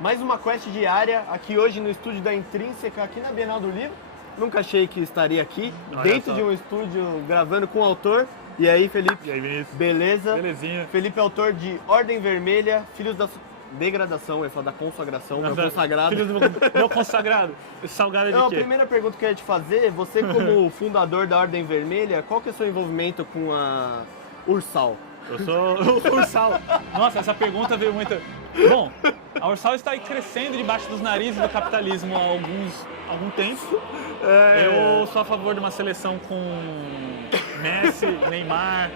Mais uma quest diária aqui hoje no estúdio da Intrínseca, aqui na Bienal do Livro. Nunca achei que estaria aqui, dentro de um estúdio, gravando com o autor. E aí, Felipe? E aí, Vinícius? Beleza? Belezinha. Felipe é autor de Ordem Vermelha, Filhos da Degradação, eu ia falar da Consagração, meu consagrado. Filhos do meu consagrado. Salgado de Não, quê? a primeira pergunta que eu ia te fazer, você como fundador da Ordem Vermelha, qual que é o seu envolvimento com a Ursal? Eu sou o Ursal. Nossa, essa pergunta veio muito... Bom, a Ursal está aí crescendo debaixo dos narizes do capitalismo há algum tempo. Eu sou a favor de uma seleção com Messi, Neymar,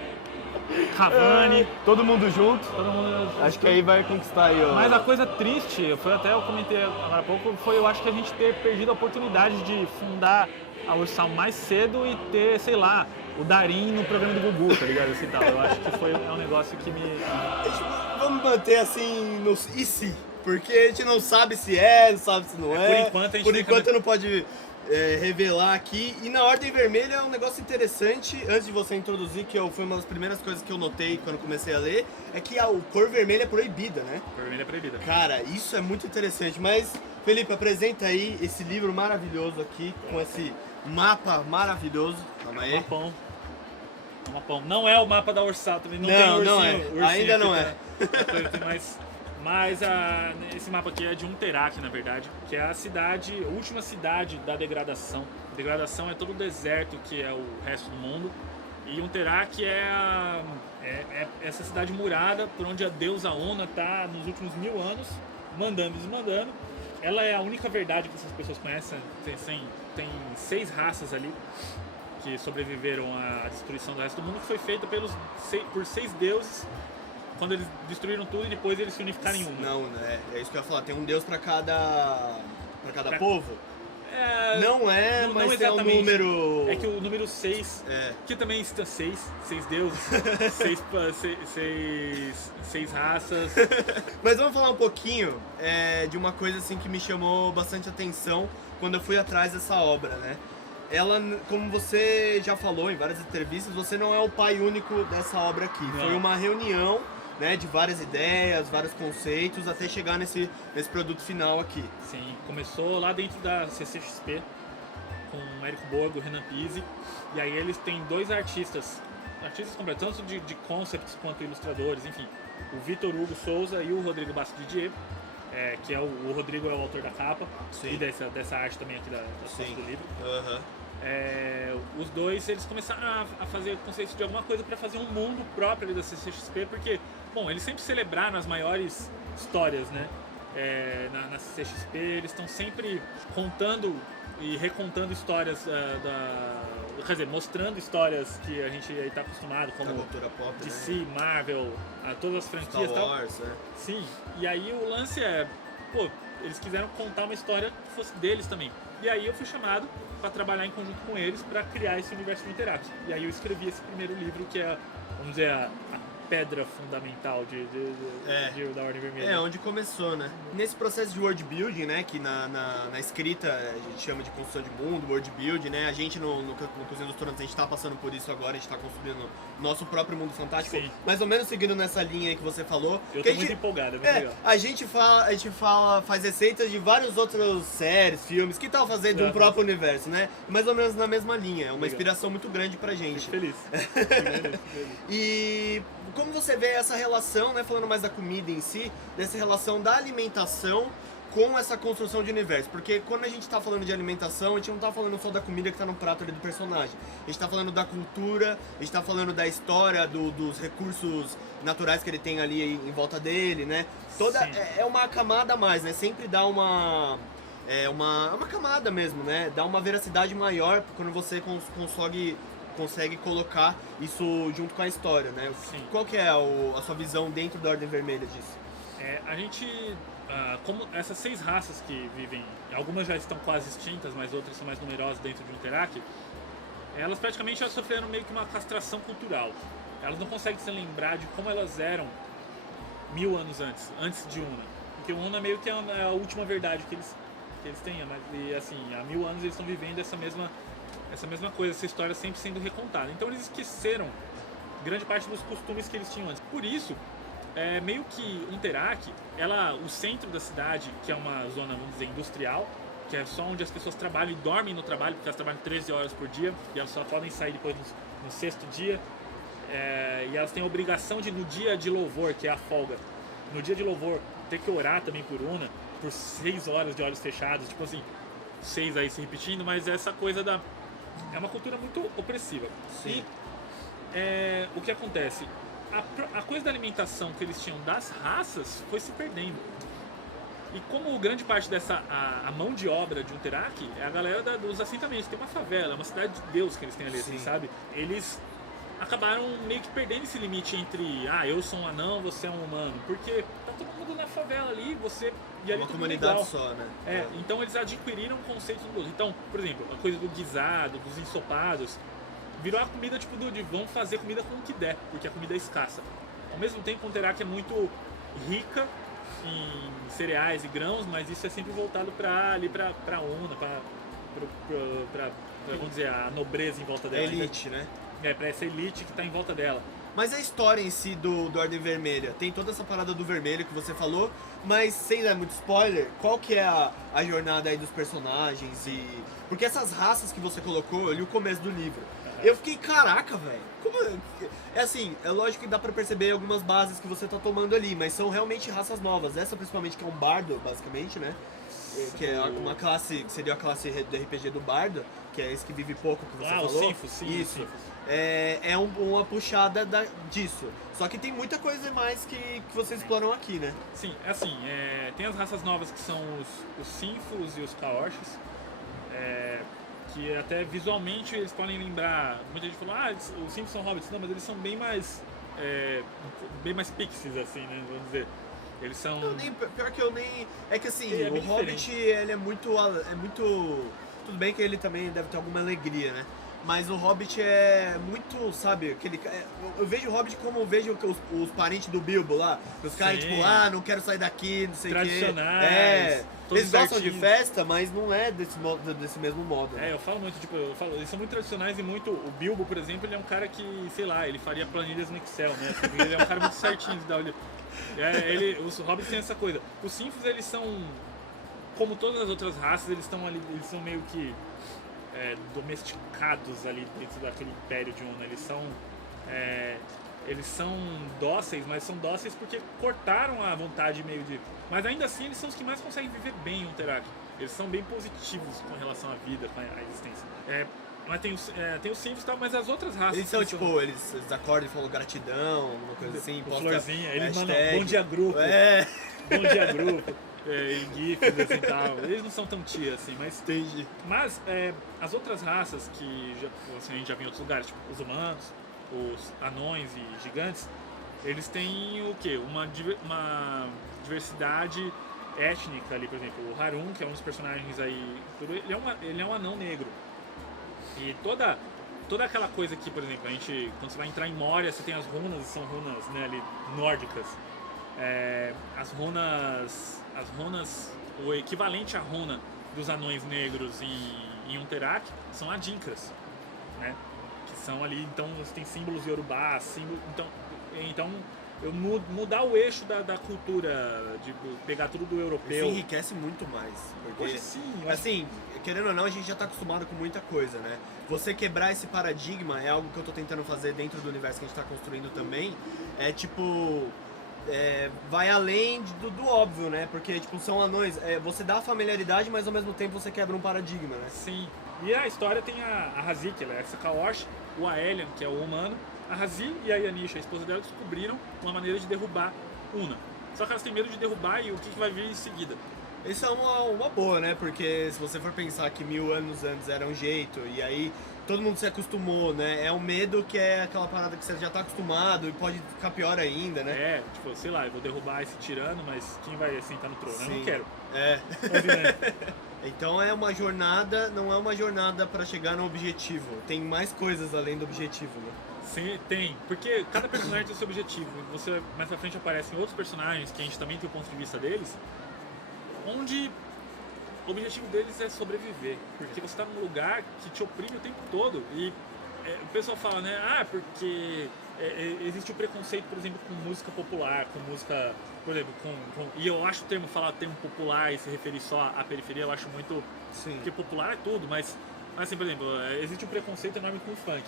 Cavani. Todo mundo junto? Todo mundo... Acho que aí vai conquistar aí, ó. Mas a coisa triste, eu comentei agora há pouco, foi eu acho que a gente ter perdido a oportunidade de fundar a Ursal mais cedo e ter, sei lá, o Darim no programa do Gugu, tá ligado? Assim, tal. Eu acho que é um negócio que me... Vamos manter assim no e se? Porque a gente não sabe se não sabe se não é. Por enquanto não pode revelar aqui. E na Ordem Vermelha é um negócio interessante, antes de você introduzir, que foi uma das primeiras coisas que eu notei quando comecei a ler, é que a cor vermelha é proibida, né? Cor vermelha é proibida. Cara, isso é muito interessante. Mas, Felipe, apresenta aí esse livro maravilhoso aqui, com esse mapa maravilhoso. Calma aí. É um mapão. Não é o mapa da Ursal, também não tem ursinho. Não é. Ursinho Ainda não é. Mas esse mapa aqui é de Unterak, na verdade, que é a última cidade da degradação. A degradação é todo o deserto que é o resto do mundo. E Unterak é essa cidade murada por onde a deusa Ona está nos últimos 1000 anos, mandando e desmandando. Ela é a única verdade que essas pessoas conhecem. Tem 6 raças ali que sobreviveram à destruição do resto do mundo, que foi feita por 6 deuses, quando eles destruíram tudo e depois eles se unificaram em um. Não, é isso que eu ia falar, tem um deus pra cada povo? Mas tem um número... É que o número 6, que também está 6 deuses, 6 raças. Mas vamos falar um pouquinho de uma coisa assim que me chamou bastante atenção quando eu fui atrás dessa obra, né? Ela, como você já falou em várias entrevistas, você não é o pai único dessa obra aqui. Não. Foi uma reunião, né, de várias ideias, vários conceitos, até chegar nesse produto final aqui. Sim, começou lá dentro da CCXP, com o Érico Borgo e o Renan Pizzi. E aí eles têm 2 artistas completos, tanto de concepts quanto ilustradores, enfim. O Vitor Hugo Souza e o Rodrigo Basso Didier. Que o Rodrigo é o autor da capa. Sim. E dessa arte também aqui da foto do livro. Uhum. Os dois eles começaram a fazer conceitos de alguma coisa para fazer um mundo próprio ali da CCXP, porque, bom, eles sempre celebraram as maiores histórias, né? Na CCXP eles estão sempre contando e recontando histórias quer dizer, mostrando histórias que a gente está acostumado, como cultura pop, DC, né? Marvel, todas as franquias Star Wars, tal. Sim, e aí o lance eles quiseram contar uma história que fosse deles também. E aí eu fui chamado para trabalhar em conjunto com eles para criar esse universo Interact. E aí eu escrevi esse primeiro livro que é, vamos dizer, a pedra fundamental da Ordem Vermelha. Onde começou, né? Nesse processo de world building, né, que na escrita a gente chama de construção de mundo, world building, né, a gente no Cozinha dos Tronos, a gente tá passando por isso agora, a gente tá construindo nosso próprio mundo fantástico, Sim. Mais ou menos seguindo nessa linha aí que você falou. Eu tô muito empolgado, é muito legal. A gente faz receitas de vários outros séries, filmes, que tal fazer de um próprio universo, né? Mais ou menos na mesma linha, é uma inspiração muito grande pra gente. Feliz. E como você vê essa relação, né, falando mais da comida em si, dessa relação da alimentação com essa construção de universo? Porque quando a gente tá falando de alimentação, a gente não tá falando só da comida que tá no prato ali do personagem. A gente tá falando da cultura, a gente tá falando da história, dos recursos naturais que ele tem ali em volta dele, né? É uma camada a mais, né? Sempre dá uma camada mesmo, né? Dá uma veracidade maior quando você consegue colocar isso junto com a história, né? Sim. Qual que é a sua visão dentro da Ordem Vermelha disso? A gente, como essas 6 raças que vivem, algumas já estão quase extintas, mas outras são mais numerosas dentro de Unterak, elas praticamente já sofreram meio que uma castração cultural. Elas não conseguem se lembrar de como elas eram 1000 anos antes de Una. Porque Una meio que é a última verdade que eles têm, mas e, assim, há 1000 anos eles estão vivendo essa mesma coisa, essa história sempre sendo recontada. Então eles esqueceram grande parte dos costumes que eles tinham antes. Por isso, é meio que Unterak, o centro da cidade, que é uma zona, vamos dizer, industrial, que é só onde as pessoas trabalham e dormem no trabalho, porque elas trabalham 13 horas por dia e elas só podem sair depois no sexto dia. E elas têm a obrigação de, no dia de louvor, que é a folga, no dia de louvor, ter que orar também por Una, por 6 horas de olhos fechados, tipo assim, 6 aí se repetindo, mas essa coisa é uma cultura muito opressiva. Sim. E o que acontece? A coisa da alimentação que eles tinham das raças foi se perdendo. E como grande parte a mão de obra de Unterak é a galera dos assentamentos, tem uma favela, é uma cidade de Deus que eles têm ali, assim, sabe? Eles acabaram meio que perdendo esse limite entre eu sou um anão, você é um humano, porque tá todo mundo na favela ali, e ali Uma tudo comunidade igual. só, né? Então eles adquiriram conceitos do outro. Então, por exemplo, a coisa do guisado, dos ensopados, virou a comida tipo de vão fazer comida com o que der, porque a comida é escassa. Ao mesmo tempo, Unterak é muito rica em cereais e grãos, mas isso é sempre voltado para Una, para vamos dizer, a nobreza em volta dela. Elite, né? Para essa elite que está em volta dela. Mas a história em si do Ordem Vermelha, tem toda essa parada do vermelho que você falou, mas sem dar muito spoiler, qual que é a jornada aí dos personagens e... Porque essas raças que você colocou, eu li o começo do livro, eu fiquei, caraca, velho, como... É assim, é lógico que dá pra perceber algumas bases que você tá tomando ali, mas são realmente raças novas, essa principalmente que é um bardo, basicamente, né? Que é uma classe, que seria a classe do RPG do bardo, que é esse que vive pouco que você falou. Sim, isso. Sim. É uma puxada disso. Só que tem muita coisa mais que vocês exploram aqui, né? Sim, assim, tem as raças novas que são os Sinfos e os Kaoshis, que até visualmente eles podem lembrar. Muita gente falou, os Sinfos são hobbits, não, mas eles são bem mais pixies, assim, né? Vamos dizer. Eles são. Pior que eu nem. É que assim, é o Hobbit diferente. ele é muito. Tudo bem que ele também deve ter alguma alegria, né? Mas o Hobbit é muito, sabe, aquele. Eu vejo o Hobbit como eu vejo os parentes do Bilbo lá. Os caras, tipo, não quero sair daqui, não sei o quê. Tradicionais. Eles gostam certinhos. de festa, mas não é desse mesmo modo. Né? Eu falo muito, eles são muito tradicionais e muito. O Bilbo, por exemplo, ele é um cara que, sei lá, ele faria planilhas no Excel, né? Ele é um cara muito certinho de dar olho. Os Hobbits têm essa coisa. Os Sinfos, eles são, como todas as outras raças, eles são meio que domesticados ali dentro daquele império de Una. Eles são dóceis, mas são dóceis porque cortaram a vontade meio de... Mas ainda assim, eles são os que mais conseguem viver bem em Unterak. Eles são bem positivos com relação à vida, com a existência. Mas tem os Sinfos e tal, mas as outras raças... Eles são tipo, eles acordam e falam gratidão, uma coisa assim. Florzinha, eles mandam hashtag. bom dia grupo. Bom dia grupo. GIFs assim, tal. Eles não são tão tia assim, mas... Entendi. Mas as outras raças que a gente já viu em outros lugares, tipo os humanos, os anões e gigantes, eles têm o quê? Uma diversidade étnica ali, por exemplo. O Harun, que é um dos personagens aí, ele é um anão negro. E toda aquela coisa que, por exemplo, quando você vai entrar em Moria, você tem as runas, são runas, né, ali, nórdicas. As runas, o equivalente à runa dos anões negros em Unterak são adinkras, né? Que são ali, então você tem símbolos iorubá, então mudar o eixo da cultura, de pegar tudo do europeu. Isso enriquece muito mais. Porque, Hoje sim, assim, querendo ou não, a gente já tá acostumado com muita coisa, né? Você quebrar esse paradigma é algo que eu tô tentando fazer dentro do universo que a gente tá construindo também. Vai além do óbvio, né? Porque, tipo, são anões. Você dá familiaridade, mas ao mesmo tempo você quebra um paradigma, né? Sim. E a história tem a Razi, que ela é essa Kaosh, o Aelian, que é o humano. A Razi e a Yanisha, a esposa dela, descobriram uma maneira de derrubar Una. Só que elas têm medo de derrubar e o que vai vir em seguida. Isso é uma boa, né? Porque se você for pensar que 1000 anos antes era um jeito, e aí todo mundo se acostumou, né? É um medo que é aquela parada que você já tá acostumado e pode ficar pior ainda, né? Sei lá, eu vou derrubar esse tirano, mas quem vai sentar no trono? Sim. Eu não quero. Então é uma jornada, não é uma jornada pra chegar no objetivo. Tem mais coisas além do objetivo, né? Sim, tem. Porque cada personagem tem o seu objetivo. Mais pra frente aparecem outros personagens que a gente também tem o ponto de vista deles, onde o objetivo deles é sobreviver. Porque você tá num lugar que te oprime o tempo todo. E o pessoal fala, né? Porque existe o preconceito, por exemplo, com música popular, com música, por exemplo, e eu acho falar termo popular e se referir só à periferia, eu acho muito... Sim. Porque popular é tudo, mas assim, por exemplo, existe um preconceito enorme com o funk.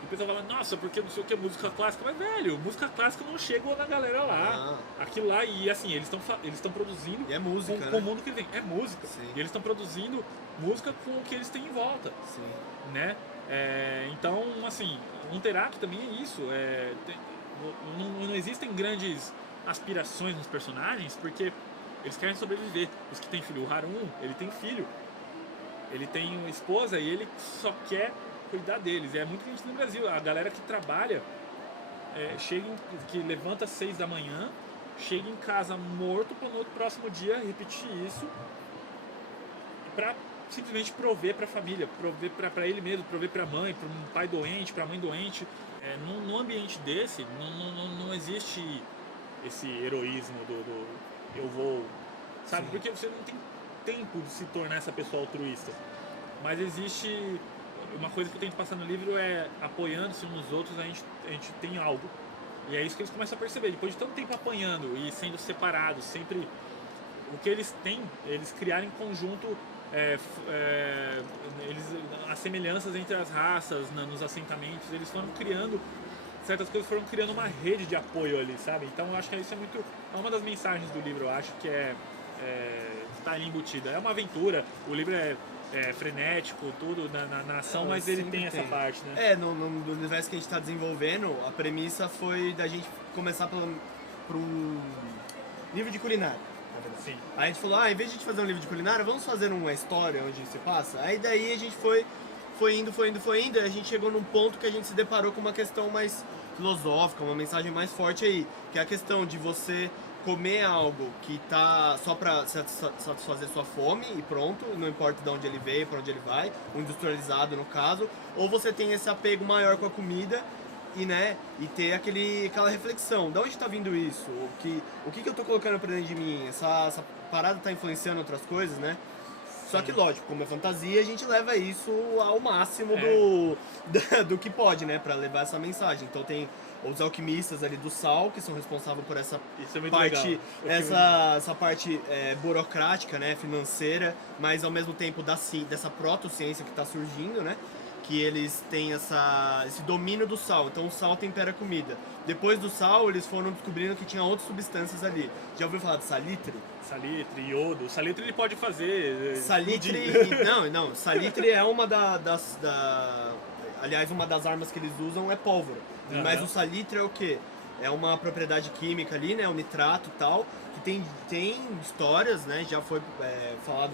E o pessoal fala, nossa, porque não sei o que é música clássica. Mas, velho, música clássica não chega na galera lá. Aquilo lá, e assim, eles estão produzindo e é música, com né? o mundo que vem. É música. Sim. E eles estão produzindo música com o que eles têm em volta. Sim. Né? Então, assim, um Teraki também é isso. Não existem grandes aspirações nos personagens, porque eles querem sobreviver. Os que têm filho, o Harun, ele tem filho. Ele tem uma esposa e ele só quer cuidar deles. E é muito que a gente tem no Brasil. A galera que trabalha, que levanta às 6 da manhã, chega em casa morto para no próximo dia repetir isso para simplesmente prover para a família, prover para ele mesmo, prover para a mãe, para um pai doente, para a mãe doente. Num ambiente desse, não existe esse heroísmo do eu vou, sabe? Sim. Porque você não tem tempo de se tornar essa pessoa altruísta. Mas existe uma coisa que eu tento passar no livro, apoiando-se uns nos outros, a gente tem algo. E é isso que eles começam a perceber. Depois de tanto tempo apanhando e sendo separados, sempre o que eles têm, eles criaram em conjunto as semelhanças entre as raças nos assentamentos, eles foram criando certas coisas, foram criando uma rede de apoio ali, sabe? Então eu acho que isso é uma das mensagens do livro, eu acho que está ali embutida. É uma aventura, o livro é frenético, tudo na ação, mas ele tem essa parte, né? No universo que a gente está desenvolvendo, a premissa foi da gente começar por um livro de culinária. Sim. Aí a gente falou, em vez de a gente fazer um livro de culinária, vamos fazer uma história onde se passa. Aí daí a gente foi indo, e a gente chegou num ponto que a gente se deparou com uma questão mais filosófica, uma mensagem mais forte aí, que é a questão de você comer algo que tá só pra satisfazer sua fome e pronto, não importa de onde ele veio, pra onde ele vai, o industrializado no caso, ou você tem esse apego maior com a comida e ter aquela reflexão, de onde tá vindo isso, o que eu tô colocando pra dentro de mim, essa parada tá influenciando outras coisas, né? Só que lógico, como é fantasia, a gente leva isso ao máximo do que pode, né, pra levar essa mensagem. Então tem os alquimistas ali do sal, que são responsáveis por essa parte, essa parte burocrática, né, financeira, mas ao mesmo tempo dessa proto-ciência que está surgindo, né, que eles têm esse domínio do sal. Então o sal tempera a comida. Depois do sal, eles foram descobrindo que tinha outras substâncias ali. Já ouviu falar de salitre? Salitre, iodo. Salitre ele pode fazer... Salitre... Não. Salitre é uma aliás, uma das armas que eles usam é pólvora. Uhum. Mas o salitre é o quê? É uma propriedade química ali, né? O nitrato e tal, que tem histórias, né? Já foi falado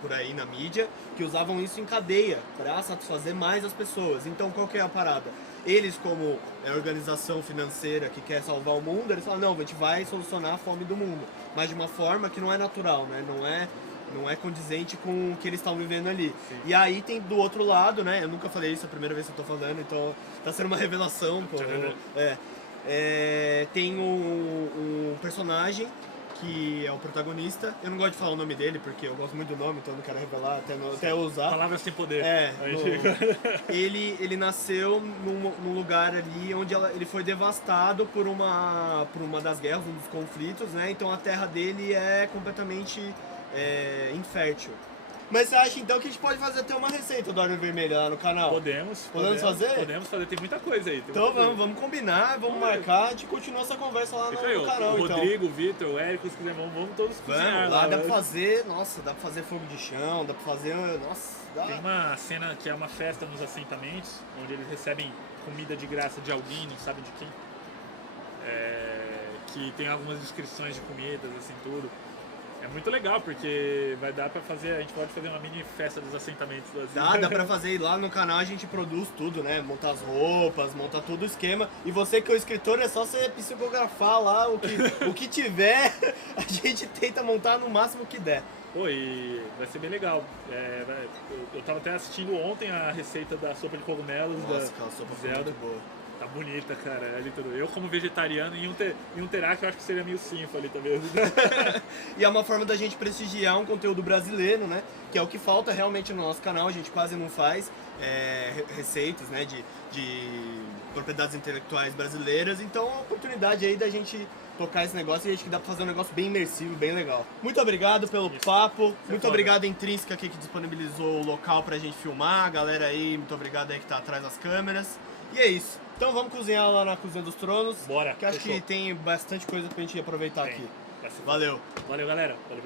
por aí na mídia, que usavam isso em cadeia para satisfazer mais as pessoas. Então, qual que é a parada? Eles, como organização financeira que quer salvar o mundo, eles falam, não, a gente vai solucionar a fome do mundo, mas de uma forma que não é natural, né? Não é condizente com o que eles estão vivendo ali. Sim. E aí tem do outro lado, né? Eu nunca falei isso, é a primeira vez que eu tô falando, então tá sendo uma revelação. Tem um personagem que é o protagonista. Eu não gosto de falar o nome dele, porque eu gosto muito do nome, então eu não quero revelar até usar. Palavras sem poder. Ele nasceu num lugar ali onde ele foi devastado por uma das guerras, um dos conflitos, né? Então a terra dele é completamente infértil. Mas você acha então que a gente pode fazer até uma receita do óleo vermelho lá no canal? Podemos fazer? Podemos fazer, tem muita coisa aí. Então vamos combinar, vamos marcar, a gente continua essa conversa lá no canal. O Rodrigo, o Vitor, o Érico, se quiser, vamos todos cozinhar. Lá dá pra fazer, dá pra fazer fogo de chão, dá pra fazer, Tem uma cena que é uma festa nos assentamentos, onde eles recebem comida de graça de alguém, não sabem de quem. Que tem algumas descrições de comidas, assim, tudo. É muito legal, porque vai dar pra fazer, a gente pode fazer uma mini festa dos assentamentos. Assim. Dá pra fazer, e lá no canal a gente produz tudo, né? Monta as roupas, monta todo o esquema. E você que é o escritor, é só você psicografar lá o que tiver, a gente tenta montar no máximo que der. Pô, e vai ser bem legal. Eu tava até assistindo ontem a receita da sopa de cogumelos. Nossa, aquela sopa foi muito boa. Tá bonita, cara, ali tudo. Eu como vegetariano em um terráqueo eu acho que seria meio sinfo ali também. E é uma forma da gente prestigiar um conteúdo brasileiro, né? Que é o que falta realmente no nosso canal, a gente quase não faz receitas, né? De propriedades intelectuais brasileiras. Então é uma oportunidade aí da gente tocar esse negócio e acho que dá pra fazer um negócio bem imersivo, bem legal. Muito obrigado pelo papo, muito obrigado a Intrínseca aqui que disponibilizou o local pra gente filmar, a galera aí, muito obrigado aí que tá atrás das câmeras. E é isso. Então vamos cozinhar lá na Cozinha dos Tronos. Bora, Que acho fechou. que tem bastante coisa pra gente aproveitar aqui. Vai ser Valeu. Valeu, galera. Valeu.